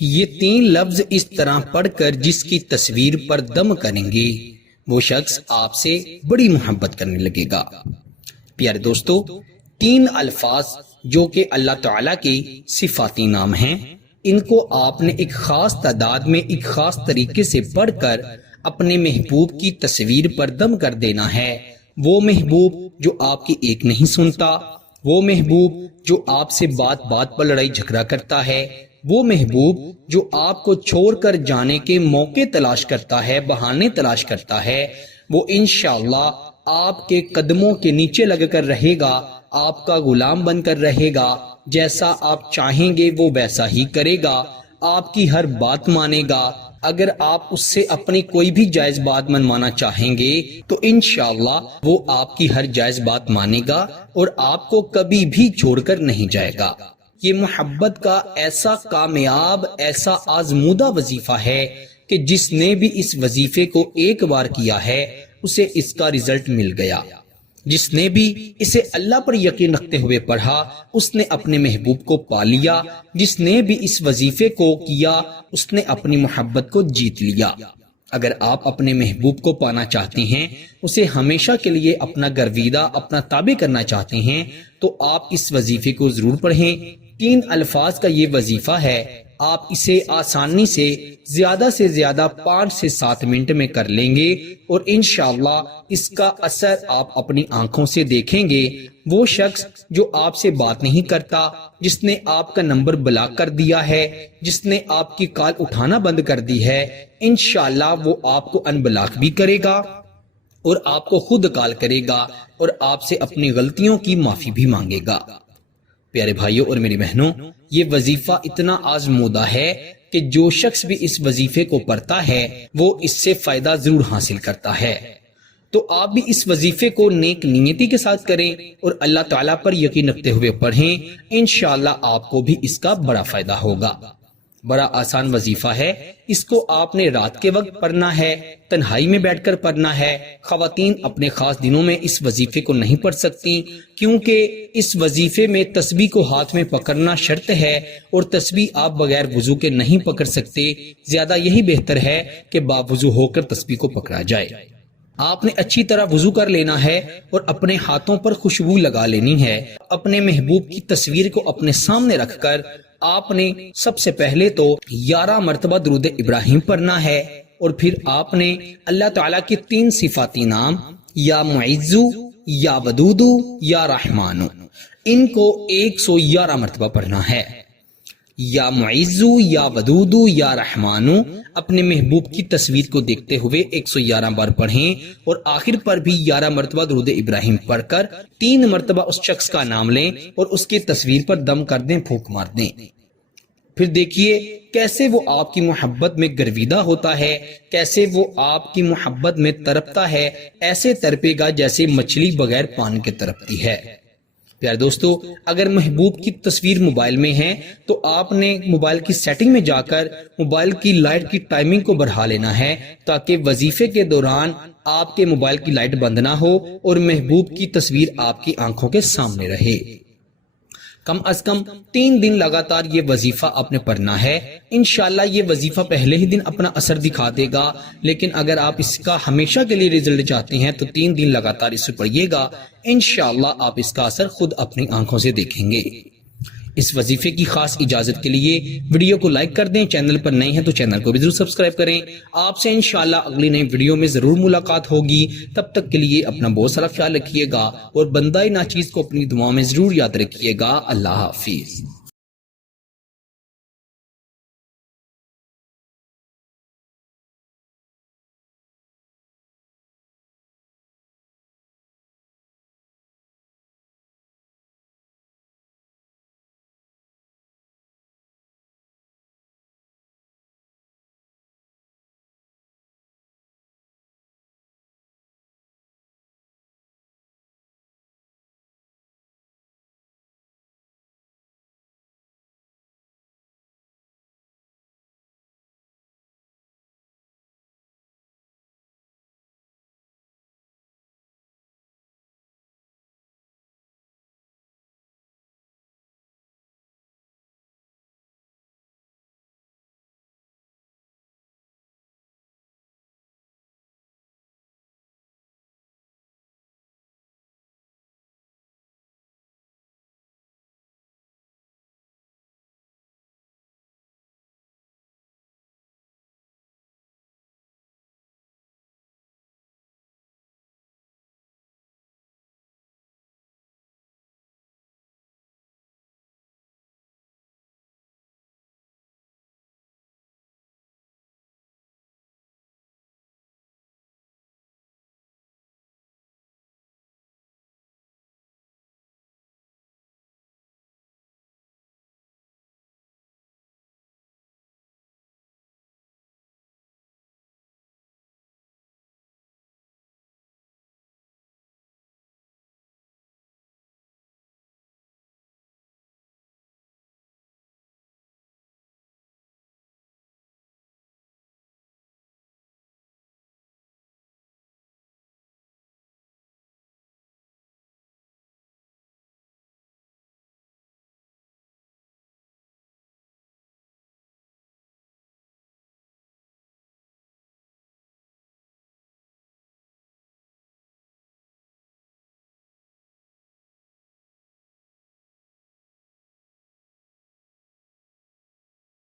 یہ 3 لفظ اس طرح پڑھ کر جس کی تصویر پر دم کریں گے وہ شخص آپ سے بڑی محبت کرنے لگے گا۔ پیارے دوستو، 3 الفاظ جو کہ اللہ تعالیٰ کے صفاتی نام ہیں، ان کو آپ نے ایک خاص تعداد میں ایک خاص طریقے سے پڑھ کر اپنے محبوب کی تصویر پر دم کر دینا ہے۔ وہ محبوب جو آپ کی ایک نہیں سنتا، وہ محبوب جو آپ سے بات بات پر لڑائی جھگڑا کرتا ہے، وہ محبوب جو آپ کو چھوڑ کر جانے کے موقع تلاش کرتا ہے، بہانے تلاش کرتا ہے، وہ انشاءاللہ آپ کے قدموں کے نیچے لگ کر رہے گا، آپ کا غلام بن کر رہے گا، جیسا آپ چاہیں گے وہ ویسا ہی کرے گا، آپ کی ہر بات مانے گا۔ اگر آپ اس سے اپنی کوئی بھی جائز بات منوانا چاہیں گے تو انشاءاللہ وہ آپ کی ہر جائز بات مانے گا اور آپ کو کبھی بھی چھوڑ کر نہیں جائے گا۔ یہ محبت کا ایسا کامیاب، ایسا آزمودہ وظیفہ ہے کہ جس نے بھی اس وظیفے کو ایک بار کیا ہے اسے اس کا رزلٹ مل گیا۔ جس نے بھی اسے اللہ پر یقین رکھتے ہوئے پڑھا اس نے اپنے محبوب کو پا لیا۔ جس نے بھی اس وظیفے کو کیا اس نے اپنی محبت کو جیت لیا۔ اگر آپ اپنے محبوب کو پانا چاہتے ہیں، اسے ہمیشہ کے لیے اپنا گرویدہ، اپنا تابع کرنا چاہتے ہیں، تو آپ اس وظیفے کو ضرور پڑھیں۔ 3 الفاظ کا یہ وظیفہ ہے، آپ اسے آسانی سے زیادہ 5 سے 7 منٹ میں کر لیں گے اور انشاءاللہ اس کا اثر آپ اپنی آنکھوں سے دیکھیں گے۔ وہ شخص جو آپ سے بات نہیں کرتا، جس نے آپ کا نمبر بلاک کر دیا ہے، جس نے آپ کی کال اٹھانا بند کر دی ہے، انشاءاللہ وہ آپ کو ان بلاک بھی کرے گا اور آپ کو خود کال کرے گا اور آپ سے اپنی غلطیوں کی معافی بھی مانگے گا۔ پیارے بھائیوں اور میری بہنوں، یہ وظیفہ اتنا آزمودہ ہے کہ جو شخص بھی اس وظیفے کو پڑھتا ہے وہ اس سے فائدہ ضرور حاصل کرتا ہے۔ تو آپ بھی اس وظیفے کو نیک نیتی کے ساتھ کریں اور اللہ تعالیٰ پر یقین رکھتے ہوئے پڑھیں، انشاءاللہ آپ کو بھی اس کا بڑا فائدہ ہوگا۔ بڑا آسان وظیفہ ہے، اس کو آپ نے رات کے وقت پڑھنا ہے، تنہائی میں بیٹھ کر پڑھنا ہے۔ خواتین اپنے خاص دنوں میں اس وظیفے کو نہیں پڑھ سکتی کیونکہ اس وظیفے میں تسبیح کو ہاتھ میں پکڑنا شرط ہے اور تسبیح آپ بغیر وضو کے نہیں پکڑ سکتے۔ زیادہ یہی بہتر ہے کہ باوضو ہو کر تسبیح کو پکڑا جائے۔ آپ نے اچھی طرح وضو کر لینا ہے اور اپنے ہاتھوں پر خوشبو لگا لینی ہے۔ اپنے محبوب کی تصویر کو اپنے سامنے رکھ کر آپ نے سب سے پہلے تو 11 مرتبہ درود ابراہیم پڑھنا ہے اور پھر آپ نے اللہ تعالیٰ کے 3 صفاتی نام یا معزو، یا ودودو، یا رحمانو، ان کو 111 مرتبہ پڑھنا ہے۔ یا معزو، یا ودودو، یا رحمانو اپنے محبوب کی تصویر کو دیکھتے ہوئے 111 بار پڑھیں اور آخر پر بھی 11 مرتبہ درود ابراہیم پڑھ کر 3 مرتبہ اس شخص کا نام لیں اور اس کی تصویر پر دم کر دیں، پھونک مار دیں۔ پھر دیکھیے کیسے وہ آپ کی محبت میں گرویدہ ہوتا ہے، کیسے وہ آپ کی محبت میں تڑپتا ہے، ایسے تڑپے گا جیسے مچھلی بغیر پانی کے تڑپتی ہے۔ پیارے دوستو، اگر محبوب کی تصویر موبائل میں ہے تو آپ نے موبائل کی سیٹنگ میں جا کر موبائل کی لائٹ کی ٹائمنگ کو بڑھا لینا ہے تاکہ وظیفے کے دوران آپ کے موبائل کی لائٹ بند نہ ہو اور محبوب کی تصویر آپ کی آنکھوں کے سامنے رہے۔ کم از کم 3 دن لگاتار یہ وظیفہ آپ نے پڑھنا ہے۔ انشاءاللہ یہ وظیفہ پہلے ہی دن اپنا اثر دکھا دے گا، لیکن اگر آپ اس کا ہمیشہ کے لیے رزلٹ چاہتے ہیں تو 3 دن لگاتار اسے پڑھیے گا، انشاءاللہ آپ اس کا اثر خود اپنی آنکھوں سے دیکھیں گے۔ اس وظیفے کی خاص اجازت کے لیے ویڈیو کو لائک کر دیں، چینل پر نئے ہیں تو چینل کو بھی ضرور سبسکرائب کریں۔ آپ سے انشاءاللہ اگلی نئی ویڈیو میں ضرور ملاقات ہوگی۔ تب تک کے لیے اپنا بہت سارا خیال رکھیے گا اور بندہ ناچیز کو اپنی دعاؤں میں ضرور یاد رکھیے گا۔ اللہ حافظ۔